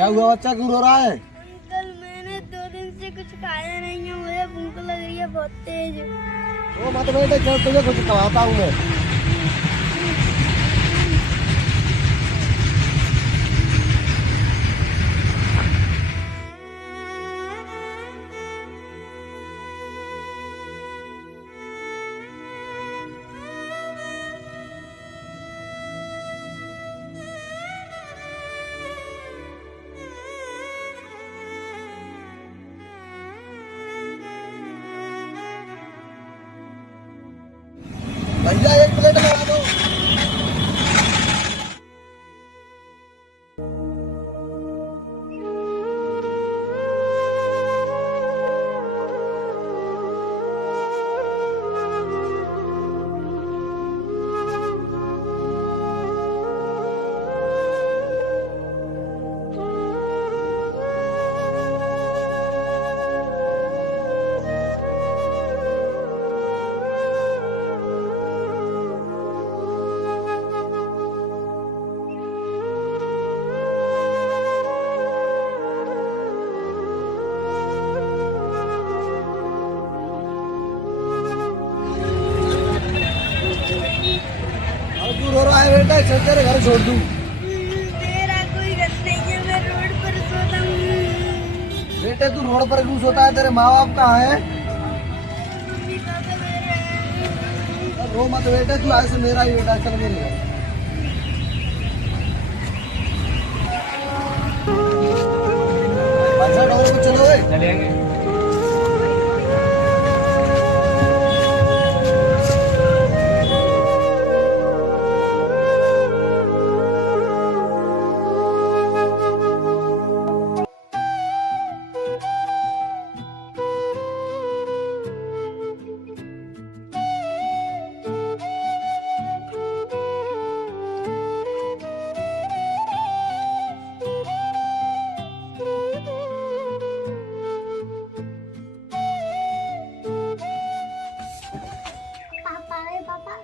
क्या हुआ बच्चा, क्यों रो रहा है? अंकल मैंने 2 दिन से कुछ खाया नहीं है, मुझे भूख लग रही है बहुत तेज। वो मत बेटे, चल तुझे कुछ खिलाता हूँ मैं। भैया 1 प्लेट लगा दो। क्यों रो रहा है बेटा? चल तेरे घर छोड़ दूं। मेरा कोई घर नहीं है, मैं रोड पर सोता हूँ। बेटे तू रोड पर क्यों सोता है? तेरे माँ बाप कहाँ है? मम्मी पापा मेरे हैं। रो मत बेटे, तू ऐसे मेरा ही बेटा, चल मेरे घर। अच्छा डॉक्टर को चलो चलेंगे।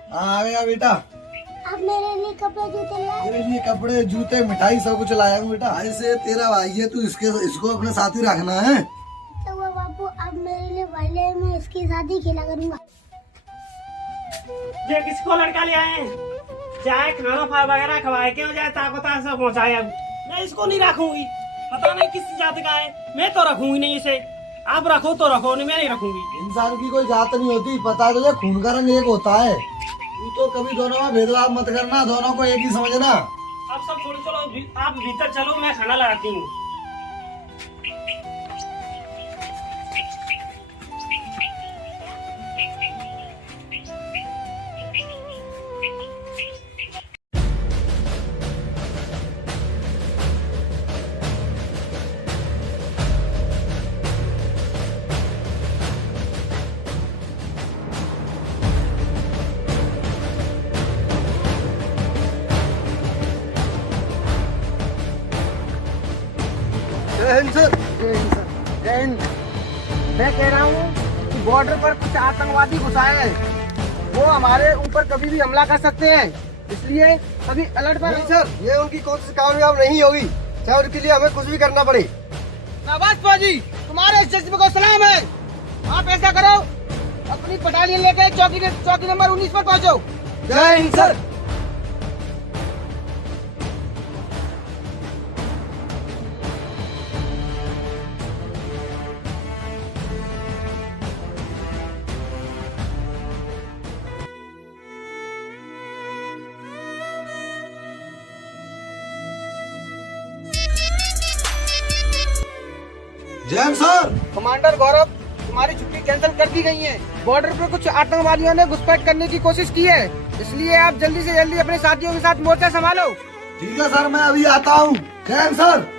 हाँ आ गया बेटा। आप मेरे लिए कपड़े जूते लाए? तेरे लिए कपड़े जूते मिठाई सब कुछ लाया हूँ बेटा। ऐसे तेरा भाई है, तू इसको अपने साथ ही रखना है। तो वो बापू अब मेरे लिए भाई ले, मैं इसकी शादी खेला करूंगा। ये किसको लड़का ले आए हैं? चाहे खाना वगैरह खवाए के हो जाए ताकत से पहुँचाए। अब मैं इसको नहीं रखूंगी, पता नहीं किस जात का है। मैं तो रखूंगी नहीं इसे। आप रखो तो रखो, नहीं मैं नहीं रखूंगी। इंसान की कोई जात नहीं होती, पता है तुझे? खून का रंग एक होता है। तू तो कभी दोनों में भेदभाव मत करना, दोनों को एक ही समझना। अब सब छोड़ो, चलो आप भीतर चलो, मैं खाना लगाती हूँ। जय हिंद सर। जय हिंद सर। जय हिंद। मैं कह रहा हूँ कि बॉर्डर पर कुछ आतंकवादी घुसाए हैं, वो हमारे ऊपर कभी भी हमला कर सकते हैं, इसलिए सभी अलर्ट पर। नहीं सर, ये उनकी कोशिश कामयाब नहीं होगी, चाहे उनके लिए हमें कुछ भी करना पड़े। शाबाश फौजी, तुम्हारे इस जज्बे को सलाम है। आप ऐसा करो, अपनी बटालियन लेकर चौकी नंबर 19 पर पहुंचो। जय हिंद सर। जय हिंद सर। कमांडर गौरव, तुम्हारी छुट्टी कैंसिल कर दी गई है। बॉर्डर पर कुछ आतंकवादियों ने घुसपैठ करने की कोशिश की है, इसलिए आप जल्दी से जल्दी अपने साथियों के साथ मोर्चा संभालो। ठीक है सर, मैं अभी आता हूँ। जय हिंद सर।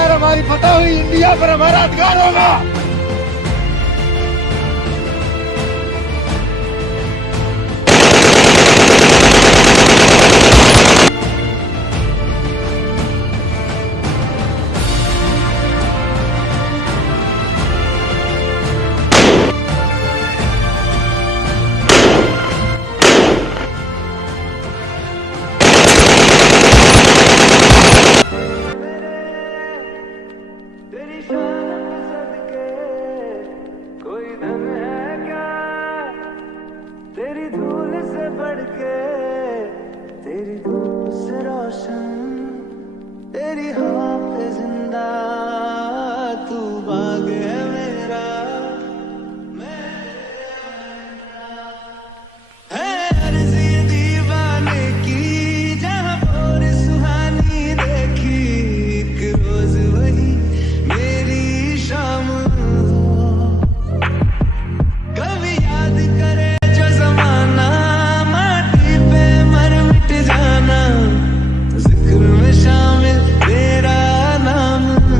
बार हमारी फतह हुई, इंडिया पर हमारा अधिकार होगा। तेरी धूल से बढ़ के, तेरी धूप से रोशन, तेरी हवा पे जिंदा, तू बाग है मेरा, है अर्ज़ी दीवाने की, जहाँ और सुहानी देखी, एक रोज वही मेरी शाम हो, कभी याद करे जमाना, माटी पे मर मिट जाना, जिक्र में शामिल तेरा नाम हो।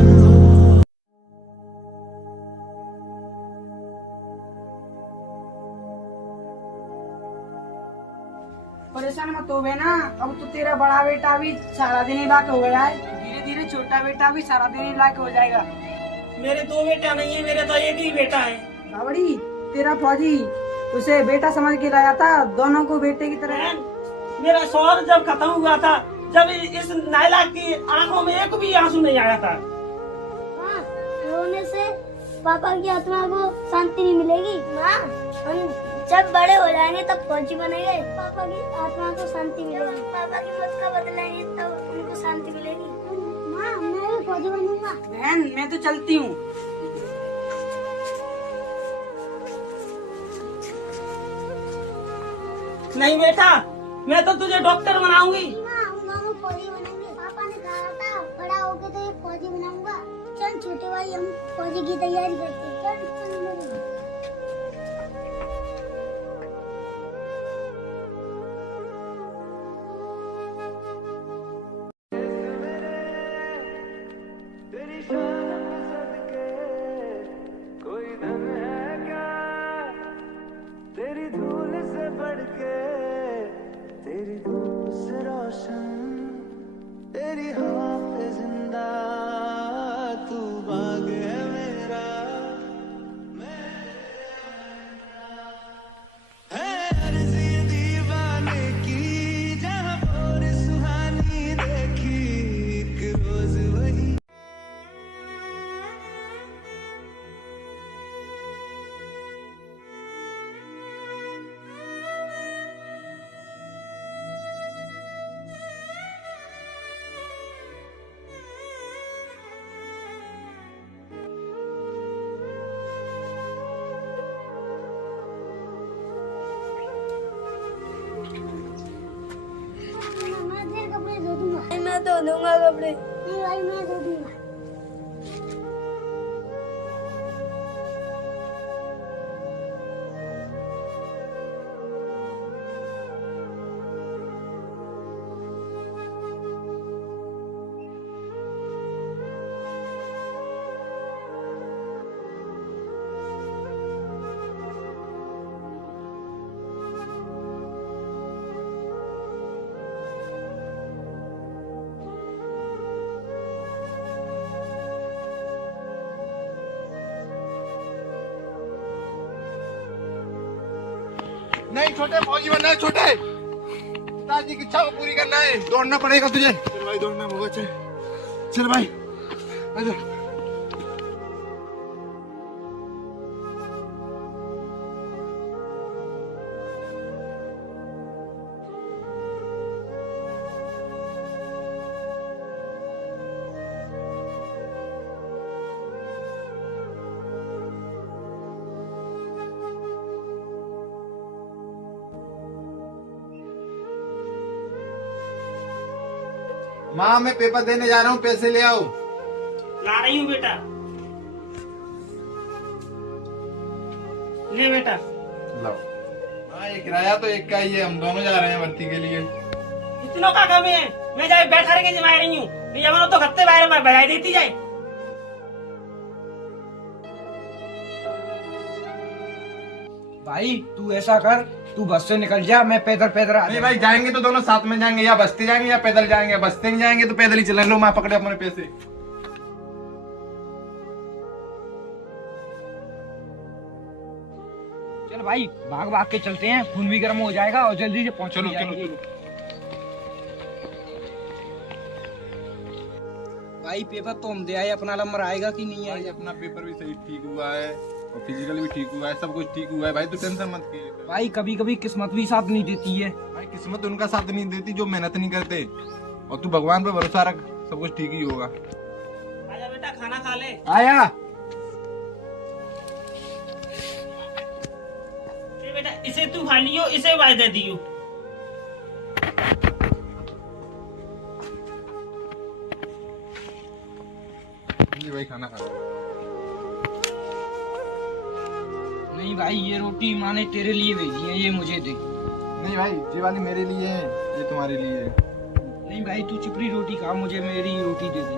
परेशान मत हो ना, अब तो तेरा बड़ा बेटा भी सारा दिन ही लायक हो गया है, धीरे धीरे छोटा बेटा भी सारा दिन ही लायक हो जाएगा। मेरे दो बेटा नहीं है, मेरे तो एक ही बेटा है। बाबड़ी, तेरा फौजी उसे बेटा समझ के लाया था, दोनों को बेटे की तरह। बहन, मेरा शौहर जब खत्म हुआ था, जब इस नायला की आंखों में एक भी आंसू नहीं आया था। माँ, रोने से पापा की आत्मा को शांति नहीं मिलेगी। माँ, हम जब बड़े हो जाएंगे तब फौजी बनेंगे, पापा की आत्मा को शांति मिलेगी। पापा की मौत का बदलेंगे तब उनको शांति मिलेगी। माँ, मैं भी फौजी बनूंगा। बहन, मैं तो चलती हूँ। नहीं बेटा, मैं तो तुझे डॉक्टर बनाऊंगी। माँ, हम दोनों फौजी बनेंगे। पापा ने कहा था बड़ा होके तो एक फौजी बनाऊंगा। चल छोटे भाई, हम फौजी की तैयारी करते हैं। चल, चल मेरे भाई। तेरी शान पे सदके, कोई धन है क्या, तेरी धूल से बढ़ के, तेरी धूप से रोशन, तेरी हवा पे जिंदा, तू बाग है मेरा, है अर्ज़ी दीवाने की, जहाँ और सुहानी देखी, एक रोज वही। मैं तेरे कपड़े धो दूंगा। मैं धो दूंगा कपड़े। नहीं भाई, मैं धो दूंगा। नहीं छोटे, फौजी बनना है छोटे, पिताजी की इच्छा को पूरी करना है, दौड़ना पड़ेगा तुझे। चल भाई, दौड़ना होगा। चल चल भाई, आजा। माँ, मैं पेपर देने जा रहा हूँ, पैसे ले आओ। ला रही हूँ बेटा। ले बेटा। लाओ। हाँ, ये किराया तो एक का ही है, हम दोनों जा रहे हैं भर्ती के लिए। इतनों का कमी है, मैं जाए बैठा रह के जमा रही हूँ, नहीं जमा तो खत्ते बाहर में बजाई देती जाए। भाई तू ऐसा कर, तू बस से निकल जा, मैं पैदल पैदल आ नहीं भाई, जाएंगे तो दोनों साथ में जाएंगे, या बसते जाएंगे या पैदल जाएंगे। बसते नहीं जाएंगे तो पैदल ही चलेंगे। लो माँ पकड़े अपने पैसे। चल भाई भाग भाग के चलते हैं, खून भी गर्म हो जाएगा और जल्दी से पहुंच चलो चलो जाएंगे। चलो। भाई पेपर तो हम दे आए, अपना नंबर आएगा कि नहीं भाई आएगा? अपना पेपर भी सही ठीक हुआ है और फिजिकल भी ठीक हुआ है, सब कुछ ठीक हुआ है भाई, तू टेंशन मत कीजिए। भाई कभी कभी किस्मत भी साथ नहीं देती है। भाई किस्मत उनका साथ नहीं देती जो मेहनत नहीं करते, और तू भगवान पे भरोसा रख, सब कुछ ठीक ही होगा। आजा बेटा खाना खा ले। आया ये बेटा इसे तू खा लियो, इसे वायदे दियो। जी भाई खाना खा। नहीं भाई, ये रोटी माँ ने तेरे लिए भेजी है, ये मुझे दे। नहीं भाई, ये वाली मेरे लिए है, ये तुम्हारे लिए है। नहीं भाई, तू चिपरी रोटी खा, मुझे मेरी रोटी दे दे।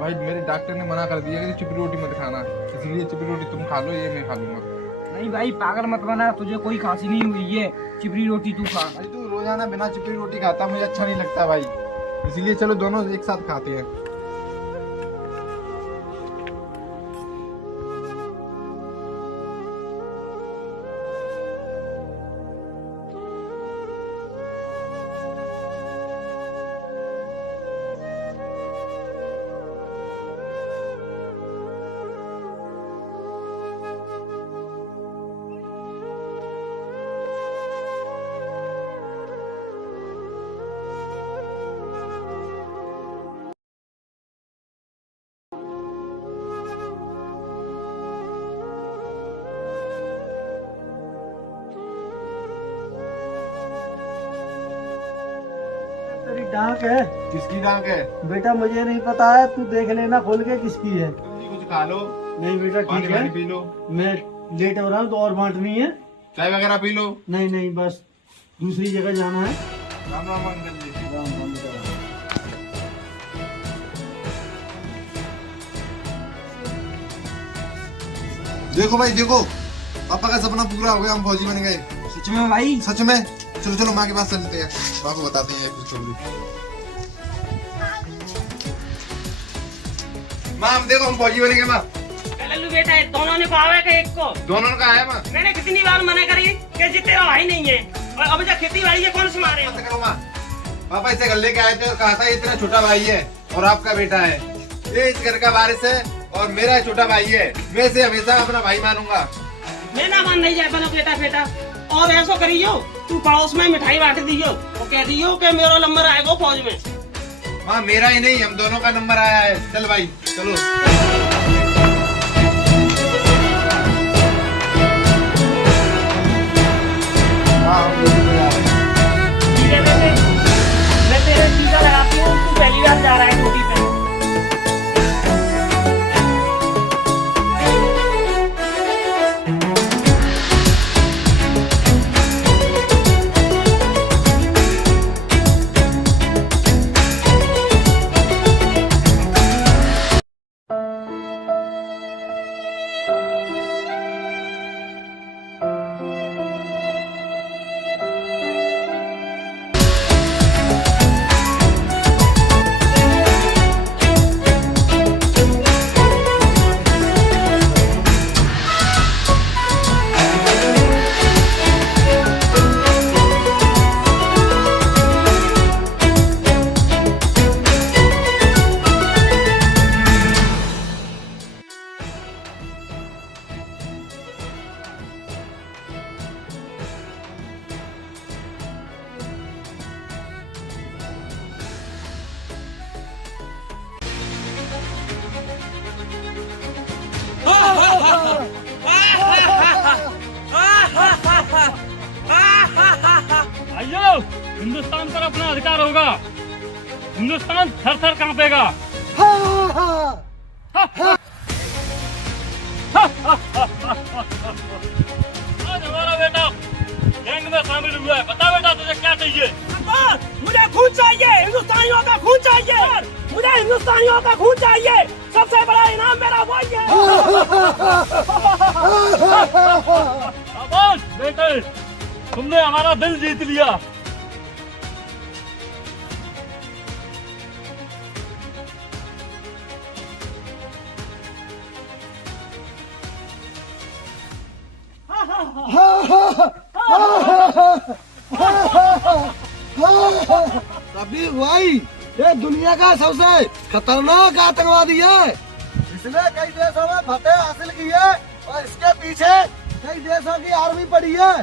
भाई मेरे डॉक्टर ने मना कर दिया कि चिपरी रोटी मत खाना, इसलिए चिपरी रोटी तुम खा लो, ये मैं खा लूंगा। नहीं भाई पागल मत बना, तुझे कोई खांसी नहीं हुई है, चिपरी रोटी तू खा। भाई तू रोजाना बिना चिपरी रोटी खाता मुझे अच्छा नहीं लगता भाई, इसलिए चलो दोनों एक साथ खाते हैं। तेरी डांक है किसकी डांग है? बेटा, मुझे नहीं पता है, तू देख लेना खोल के किसकी है। तुम जी कुछ खा लो, नहीं बेटा पानी ठीक है, वानी पी लो, मैं लेट हो रहा हूँ तो और बांटनी है। चाय वगैरह पी लो। नहीं नहीं, बस दूसरी जगह जाना है। राम राम अंकल जी। राम राम बेटा, राम। देखो भाई देखो, पापा का सपना पूरा हो गया, हम फौजी बन गए। सच में भाई? सच में। चलो चलो माँ के पास चलते हैं, माँ को बताते हैं कुछ स्टोरी। माँ हम देखो हम फौजी बन गए। माँ लल्लू बेटा दोनों ने पावा है कि एक को? दोनों का है माँ। मैंने कितनी बार मना करी कि जी तेरा भाई नहीं है, और अब जब खेती बाड़ी है कौन से मारे? मत करो माँ। पापा इसे घर लेके आए थे और कहा था ये तेरा छोटा भाई है और आपका बेटा है, ये इस घर का वारिस है और मेरा छोटा भाई है, मैं इसे हमेशा अपना भाई मानूंगा। मैं ना मान नहीं जाए बनो बेटा बेटा। और ऐसा करियो, तू पड़ोस में मिठाई बांट दियो और कह दियो कि मेरा नंबर आएगा फौज में। माँ मेरा ही नहीं, हम दोनों का नंबर आया है। चल भाई चलो। धीरे धीरे मैं तेरे टीका लगाती हूँ, तू पहली बार जा रहा है ड्यूटी पे। भाइयों, हिंदुस्तान पर अपना अधिकार होगा, हिंदुस्तान थर थर कांपेगा। आज हमारा बेटा गैंग में शामिल हुआ है। बता बेटा तुझे क्या चाहिए? मुझे खून चाहिए, हिंदुस्तानियों का खून चाहिए, मुझे हिंदुस्तानियों का खून चाहिए। सबसे बड़ा इनाम मेरा वही है। शाबाश बेटे, तुमने हमारा दिल जीत लिया। कबीर भाई, ये दुनिया का सबसे खतरनाक आतंकवादी है। इसने कई देशों में फतेह हासिल की है और इसके पीछे कई देशों की आर्मी पड़ी है।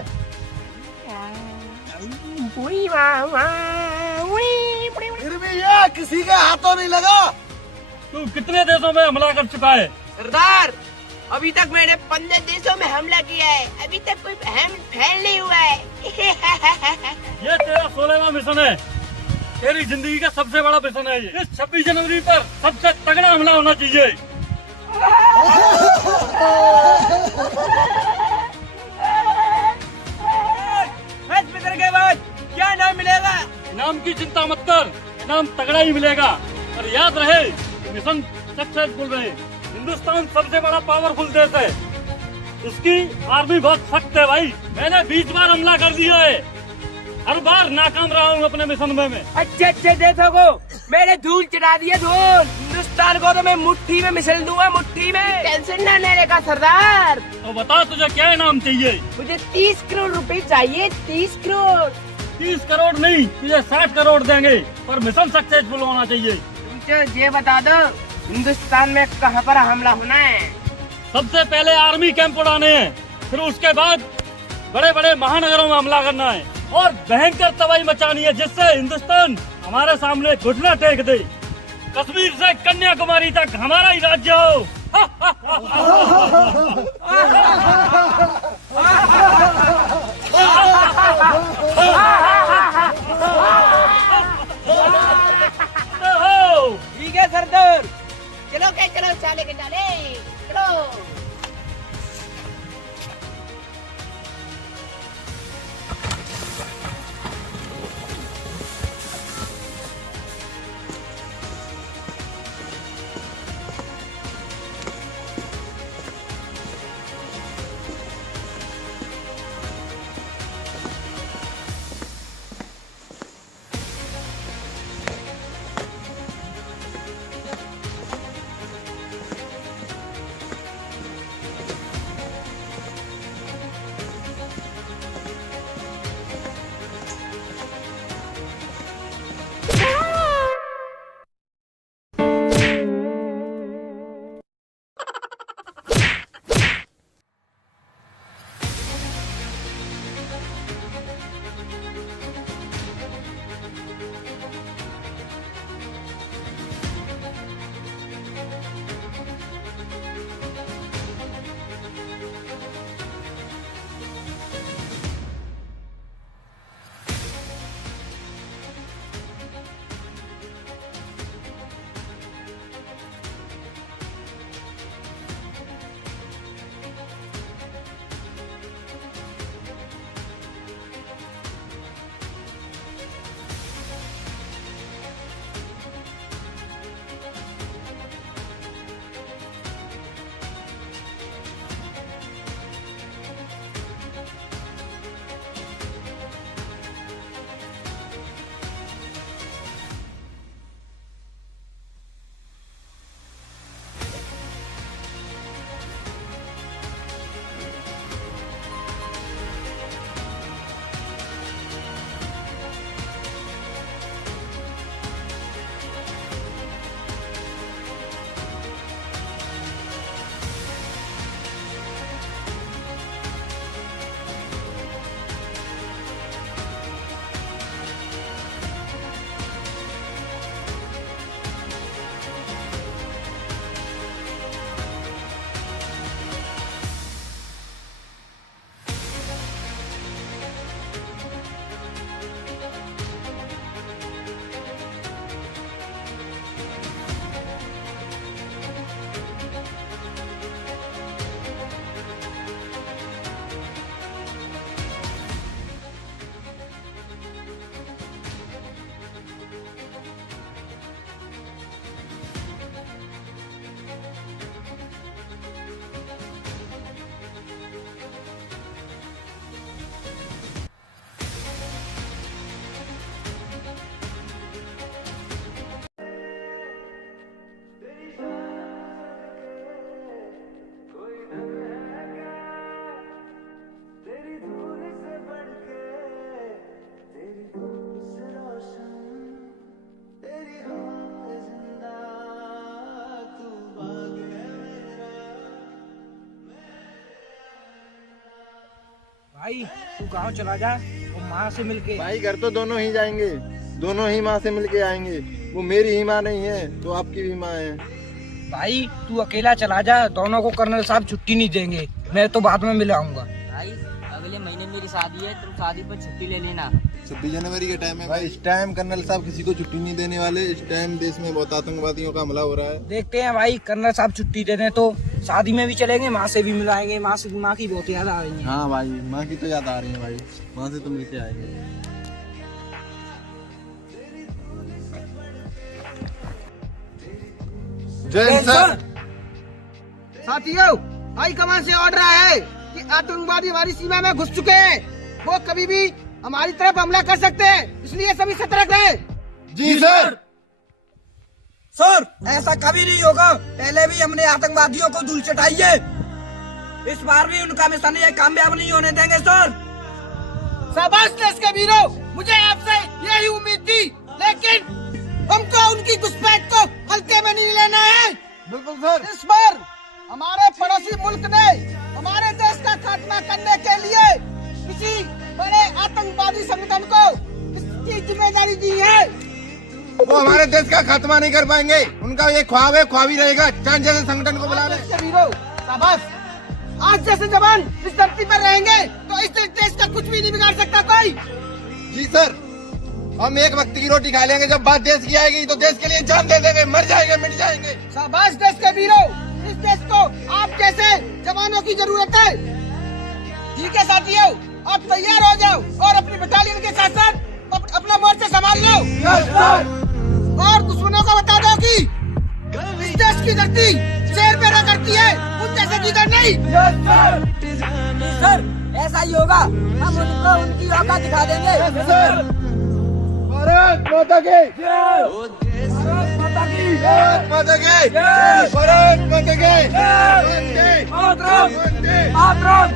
फिर भी ये किसी के हाथों नहीं लगा। तू कितने देशों में हमला कर चुका है? सरदार, अभी तक मैंने 15 देशों में हमला किया है, अभी तक कोई अहम फैल नहीं हुआ है। ये तेरा 16वां मिशन है। तेरी जिंदगी का सबसे बड़ा मिशन है ये। इस 26 जनवरी पर सबसे तगड़ा हमला होना चाहिए। के बाद क्या नाम मिलेगा? इनाम की चिंता मत कर, इनाम तगड़ा ही मिलेगा। और याद रहे, मिशन सक्सेसफुल रहे। हिंदुस्तान सबसे बड़ा पावरफुल देश है, उसकी आर्मी बहुत सख्त है भाई। मैंने 20 बार हमला कर दिया है, हर बार नाकाम रहा हूँ अपने मिशन में। अच्छे अच्छे देशों को मैंने धूल चढ़ा दिया, धूल। हिंदुस्तान को तो मैं मुट्ठी में मिसल दूंगा, मुट्ठी में। टेंशन ना लेने का सरदार। तो बता, तुझे क्या इनाम चाहिए? मुझे 30 करोड़ रुपए चाहिए, 30 करोड़। 30 करोड़ नहीं, तुझे 60 करोड़ देंगे, पर मिशन सक्सेसफुल होना चाहिए। तुमसे ये बता दो, हिंदुस्तान में कहाँ पर हमला होना है? सबसे पहले आर्मी कैंप उड़ाने हैं, फिर उसके बाद बड़े बड़े महानगरों में हमला करना है और भयंकर तबाही मचानी है, जिससे हिंदुस्तान हमारे सामने घुटना टेक दे। कश्मीर से कन्याकुमारी तक हमारा ही राज्य हो। ठीक है सरदार, चलो क्या, चलो चाले के चाले, चलो। भाई तू गांव चला जा और माँ से मिलके। भाई घर तो दोनों ही जाएंगे, दोनों ही माँ से मिलके आएंगे। वो मेरी ही माँ नहीं है तो आपकी भी माँ है। भाई तू अकेला चला जा, दोनों को कर्नल साहब छुट्टी नहीं देंगे, मैं तो बाद में मिलाऊंगा। भाई अगले महीने मेरी शादी है, तुम शादी पर छुट्टी ले लेना। 26 जनवरी के टाइम है भाई। इस टाइम कर्नल साहब किसी को छुट्टी नहीं देने वाले। इस टाइम देश में बहुत आतंकवादियों का हमला हो रहा है। देखते हैं भाई, कर्नल साहब छुट्टी दे दें तो शादी में भी चलेंगे, माँ से भी मिलाएंगे। माँ की बहुत याद आ रही है। हाँ भाई, माँ की तो याद आ रही है भाई, माँ से तो मिलके आएंगे। जय सर। साथियों, हाई कमान से ऑर्डर आया है कि आतंकवादी हमारी सीमा में घुस चुके हैं। वो कभी भी हमारी तरफ हमला कर सकते हैं, इसलिए सभी सतर्क रहें। जी सर। सर ऐसा कभी नहीं होगा, पहले भी हमने आतंकवादियों को धूल चटाई है, इस बार भी उनका मिशन ये कामयाब नहीं होने देंगे सर। शाबाश देश के वीरों, मुझे आपसे यही उम्मीद थी, लेकिन हमको उनकी घुसपैठ को हल्के में नहीं लेना है। बिल्कुल सर। इस बार हमारे पड़ोसी मुल्क ने हमारे देश का खात्मा करने के लिए किसी बड़े आतंकवादी संगठन को इसकी जिम्मेदारी दी है। वो हमारे देश का खात्मा नहीं कर पाएंगे, उनका ये ख्वाब है, ख्वाब ही रहेगा। चांद जैसे संगठन को बुला ले। वीरों शाबाश, आज जैसे जवान इस धरती पर रहेंगे तो इस देश का कुछ भी नहीं बिगाड़ सकता कोई। जी सर, हम एक वक्त की रोटी खा लेंगे, जब बात देश की आएगी तो देश के लिए जान दे देंगे, मर जाएंगे, मिट जाएंगे। शाबाश देश के वीरों, इस देश को आप जैसे जवानों की जरूरत है। ठीक है साथियों, आप तैयार हो जाओ और अपनी बटालियन के साथ साथ अपना मोर्चा संभाल लो। और दुश्मनों को बता दो कि इस देश की धरती शेर पैदा करती है, उन जैसे जिधर नहीं। सर ऐसा ही होगा, हम उनको उनकी औकात दिखा देंगे। सर, भारत माता की जय। भारत माता की जय। माता की जय। भारत माता की जय। मातरम, वंदे मातरम।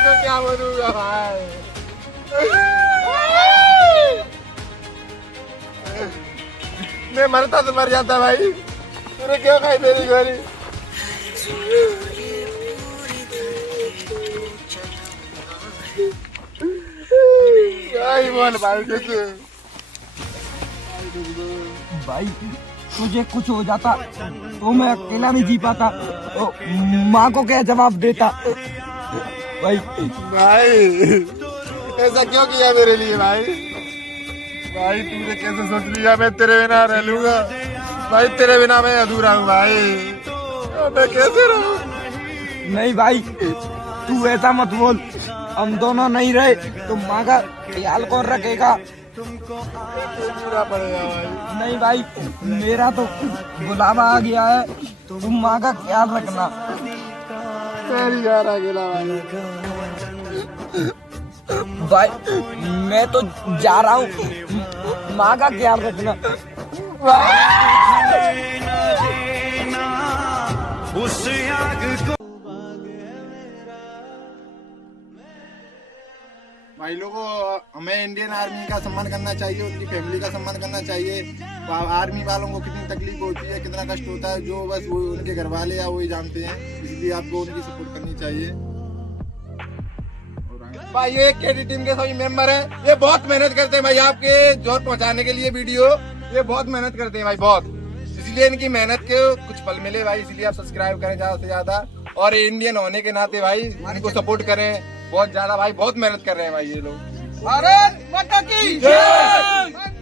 तो क्या बनूंगा भाई। मैं मरता तो मर जाता भाई, तूने क्यों खाई मेरी गोली। बोल भाई कैसे। भाई तुझे कुछ हो जाता तो मैं अकेला नहीं जी पाता, तो माँ को क्या जवाब देता। भाई ऐसा क्यों किया मेरे लिए भाई। भाई तूने कैसे सोच लिया मैं तेरे बिना रह लूंगा। भाई तेरे बिना मैं अधूरा हूँ भाई, मैं कैसे रहूँ। नहीं भाई तू ऐसा मत बोल, हम दोनों नहीं रहे तो माँ का ख्याल कौन रखेगा। पूरा पड़ेगा भाई। नहीं भाई, मेरा तो बुलावा आ गया है, तुम माँ का ख्याल रखना। तेरी यार अकेला भाई। भाई मैं तो जा रहा हूँ, माँ का ख्याल रखना। उस आग को भाई लोगों, हमें इंडियन आर्मी का सम्मान करना चाहिए, उनकी फैमिली का सम्मान करना चाहिए। आर्मी वालों को कितनी तकलीफ होती है, कितना कष्ट होता है, जो बस वो उनके घर वाले या वही जानते हैं। इसलिए आपको उनकी सपोर्ट करनी चाहिए। भाई ये केडी टीम के सभी मेंबर हैं, ये बहुत मेहनत करते हैं भाई आपके जोर पहुंचाने के लिए वीडियो। ये बहुत मेहनत करते हैं भाई, बहुत। इसलिए इनकी मेहनत के कुछ फल मिले भाई, इसलिए आप सब्सक्राइब करें ज्यादा से ज्यादा। और इंडियन होने के नाते भाई इनको सपोर्ट करें बहुत ज्यादा भाई, बहुत मेहनत कर रहे हैं भाई ये लोग। भारत माता की जय।